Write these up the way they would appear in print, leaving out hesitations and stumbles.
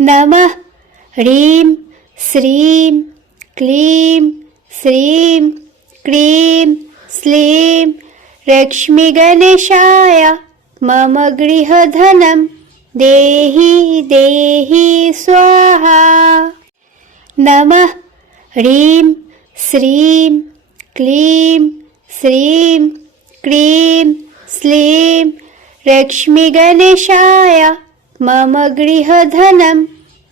नमः ह्रीं श्रीं क्लीं श्रीं क्रीं श्लीं लक्ष्मीगणेशाय मम गृहधनं देहि देहि स्वाहा। नमः ह्रीं श्रीं क्लीं श्रीं क्रीं श्लीं लक्ष्मीगणेशाय मम गृहधनं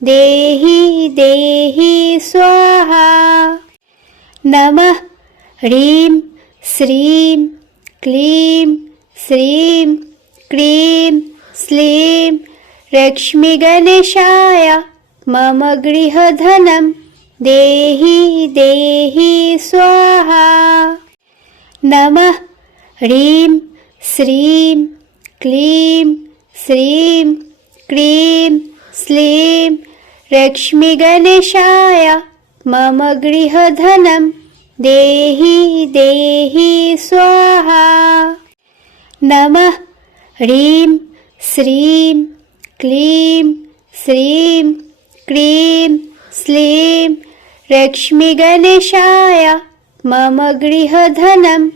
देहि देहि स्वाहा। नमः ह्रीं श्रीं क्लीं श्रीं क्रीं श्लीं लक्ष्मीगणेशाय मम गृहधनं देहि देहि स्वाहा। नमः ह्रीं श्रीं क्लीं श्रीं क्रीं श्लीं लक्ष्मीगणेशाय मम गृहधनं देहि देहि स्वाहा। नमः ह्रीं श्रीं क्लीं श्रीं क्रीं श्लीं लक्ष्मीगणेशाय मम गृहधनं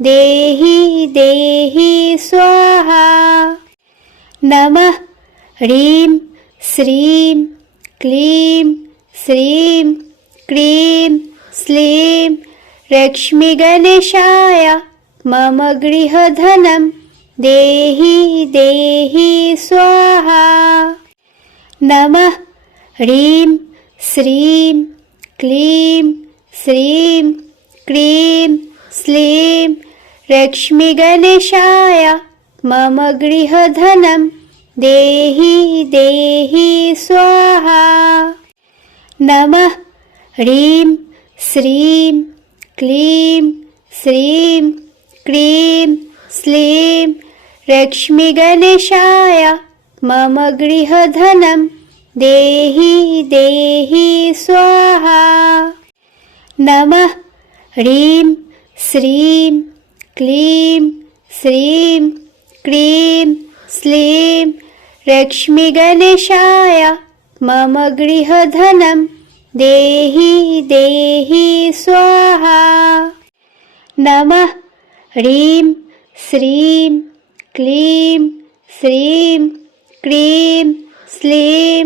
देहि देहि स्वाहा। नमः ह्रीं श्रीं क्लीं श्रीं क्रीं श्लीं लक्ष्मीगणेशाय मम गृहधनं देहि देहि स्वाहा। नमः ह्रीं श्रीं क्लीं श्रीं क्रीं श्लीं लक्ष्मीगणेशाय मम गृहधनं देहि देहि स्वाहा। नमः ह्रीं श्रीं क्लीं श्रीं क्रीं श्लीं लक्ष्मीगणेशाय मम गृहधनं देहि देहि स्वाहा। नमः ह्रीं श्रीं क्लीं श्रीं क्रीं श्लीं लक्ष्मीगणेशाय मम गृहधनं देहि देहि स्वाहा। नमः ह्रीं श्रीं क्लीं श्रीं क्रीं श्लीं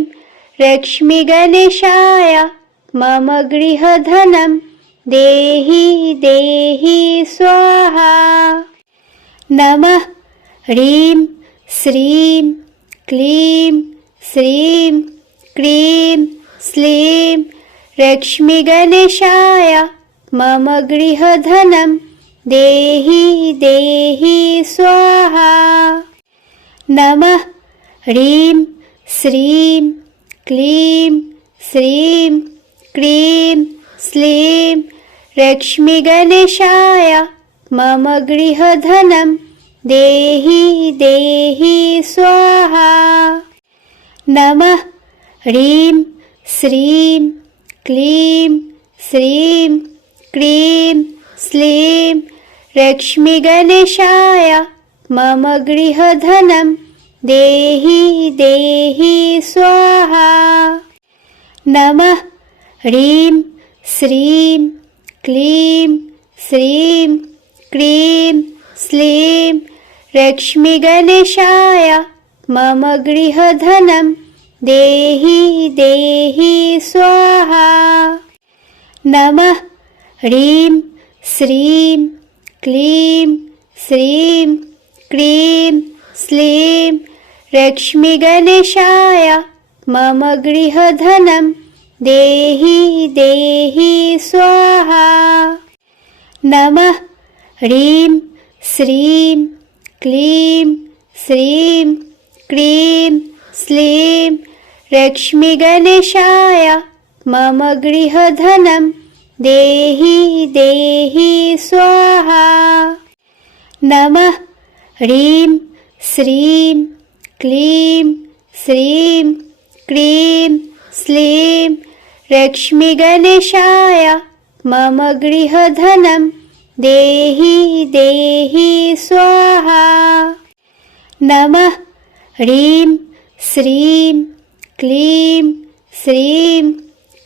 लक्ष्मीगणेशाय मम गृहधनं देहि देहि स्वाहा। नमः ह्रीं श्रीं क्लीं श्रीं क्रीं श्लीं लक्ष्मीगणेशाय मम गृहधनं देहि देहि स्वाहा। नमः ह्रीं श्रीं क्लीं श्रीं क्रीं श्लीं लक्ष्मीगणेशाय मम गृहधनं देहि देहि स्वाहा। नमः ह्रीं श्रीं क्लीं श्रीं क्रीं श्लीं लक्ष्मीगणेशाय मम गृहधनं देहि देहि स्वाहा। नमः ह्रीं श्रीं क्लीं श्रीं क्रीं श्लीं लक्ष्मीगणेशाय मम गृहधनं देहि देहि स्वाहा। नमः ह्रीं श्रीं क्लीं श्रीं क्रीं श्लीं लक्ष्मीगणेशाय मम गृहधनं देहि देहि स्वाहा। नमः ह्रीं श्रीं क्लीं श्रीं क्रीं श्लीं लक्ष्मीगणेशाय मम गृहधनं देहि देहि स्वाहा। नमः ह्रीं श्रीं क्लीं श्रीं क्रीं श्लीं लक्ष्मीगणेशाय मम गृहधनं देहि देहि स्वाहा। नमः ह्रीं श्रीं क्लीं श्रीं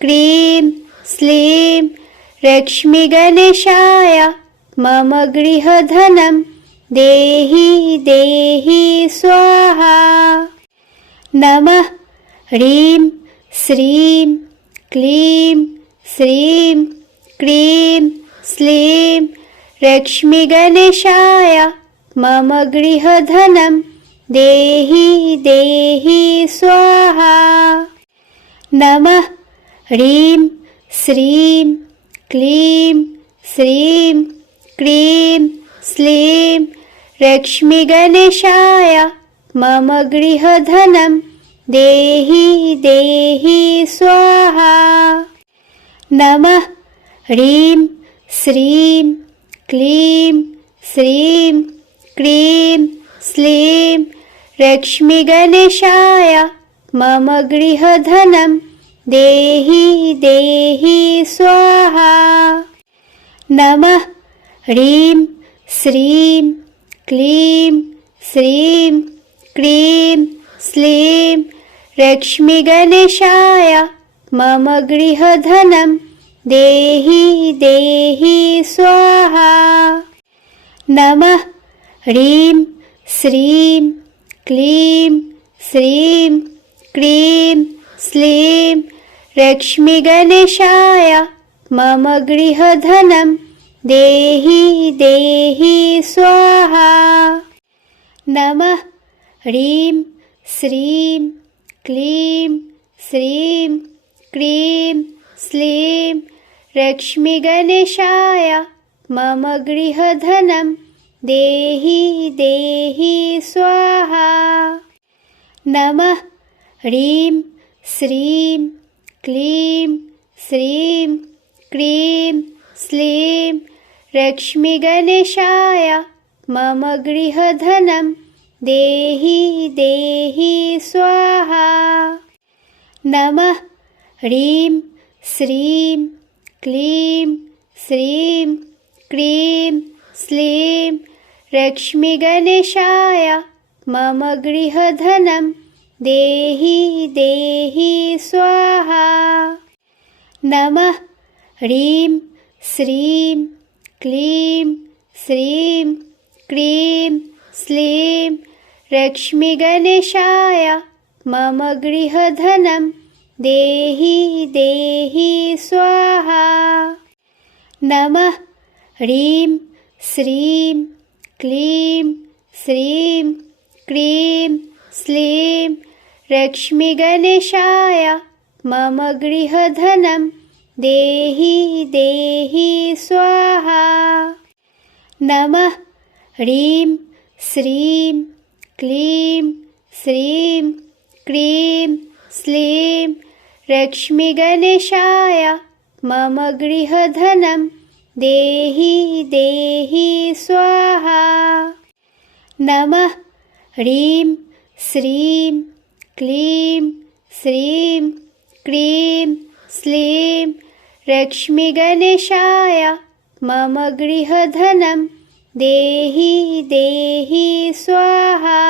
क्रीं श्लीं लक्ष्मीगणेशाय मम गृहधनं देहि देहि स्वाहा। नमः ह्रीं श्रीं क्लीं श्रीं क्रीं श्लीं लक्ष्मीगणेशाय मम गृहधनं देहि देहि स्वाहा। नमः ह्रीं श्रीं क्लीं श्रीं क्रीं श्लीं लक्ष्मीगणेशाय मम गृहधनं देहि देहि स्वाहा। नमः ह्रीं श्रीं क्लीं श्रीं क्रीं श्लीं लक्ष्मीगणेशाय मम गृहधनं देहि देहि स्वाहा। नमः ह्रीं श्रीं क्लीं श्रीं क्रीं श्लीं लक्ष्मीगणेशाय मम गृहधनं देहि देहि स्वाहा। नमः ह्रीं श्रीं क्लीं श्रीं क्रीं श्लीं लक्ष्मीगणेशाय मम गृहधनं देहि देहि स्वाहा। नमः ह्रीं श्रीं क्लीं श्रीं क्रीं श्लीं लक्ष्मीगणेशाय मम गृहधनं देहि देहि स्वाहा। नमः ह्रीं श्रीं क्लीं श्रीं क्रीं श्लीं लक्ष्मीगणेशाय मम गृहधनं देहि देहि स्वाहा। नमः ह्रीं श्रीं क्लीं श्रीं क्रीं श्लीं लक्ष्मीगणेशाय मम गृहधनं देहि देहि स्वाहा। नमः ह्रीं श्रीं क्लीं श्रीं क्रीं श्लीं लक्ष्मीगणेशाय मम गृहधनं देहि देहि स्वाहा। नमः ह्रीं श्रीं क्लीं श्रीं क्रीं श्लीं लक्ष्मीगणेशाय मम गृहधनं देहि देहि स्वाहा। नमः ह्रीं श्रीं क्लीं श्रीं क्रीं श्लीं लक्ष्मीगणेशाय मम गृहधनं देहि देहि स्वाहा। नमः ह्रीं श्रीं क्लीं श्रीं क्रीं श्लीं लक्ष्मीगणेशाय मम गृहधनं देहि देहि स्वाहा।